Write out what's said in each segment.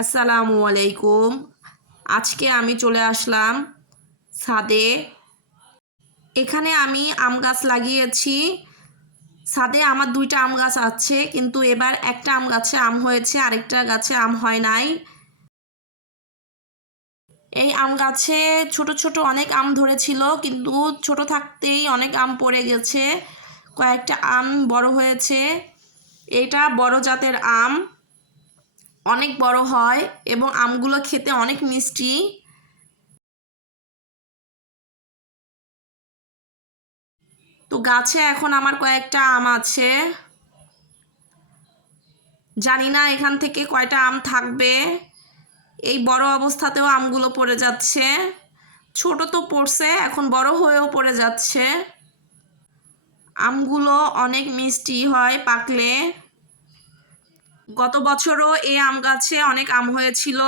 আসসালামু আলাইকুম। আজকে আমি চলে আসলাম ছাদে। এখানে আমি আম গাছ লাগিয়েছি। ছাদে আমার দুইটা আম গাছ আছে, কিন্তু এবার একটা আম গাছে আম হয়েছে, আরেকটা গাছে আম হয় নাই। এই আম গাছে ছোট ছোট অনেক আম ধরেছিল, কিন্তু ছোট থাকতেই অনেক আম পড়ে গেছে। কয়েকটা আম বড় হয়েছে। এটা বড় জাতের আম। অনেক বড় হয় এবং আমগুলো খেতে অনেক মিষ্টি। তো গাছে এখন আমার কয়েকটা আম আছে। জানি না এখান থেকে কয়টা আম থাকবে। এই বড় অবস্থাতেও আমগুলো পড়ে যাচ্ছে। ছোট তো পড়ছে, এখন বড় হয়েও পড়ে যাচ্ছে। আমগুলো অনেক মিষ্টি হয় পাকলে। গত বছরও এই আম গাছে অনেক আম হয়েছিল।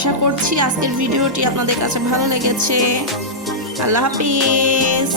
আশা করছি আজকের ভিডিওটি আপনাদের কাছে ভালো লেগেছে। আল্লাহ হাফিজ।